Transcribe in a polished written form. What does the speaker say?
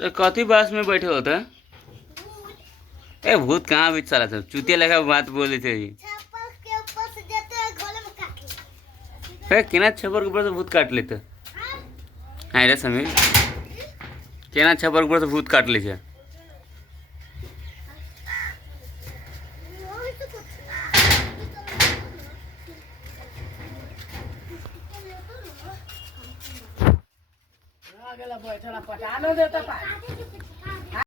तो कथी बस में बैठे होता? ए भूत कहाँ भी चला था, चूतिया लगा बात बोली थे जी। छप्पर के ऊपर से जाते हैं गले में काट लेते है केना छप्पर के ऊपर से भूत काट लेते? हैं। हाँ रे समीर, केना छप्पर के ऊपर से भूत काट ले छे? वही तो कुछ आ गेला बैठला पटानो देता पा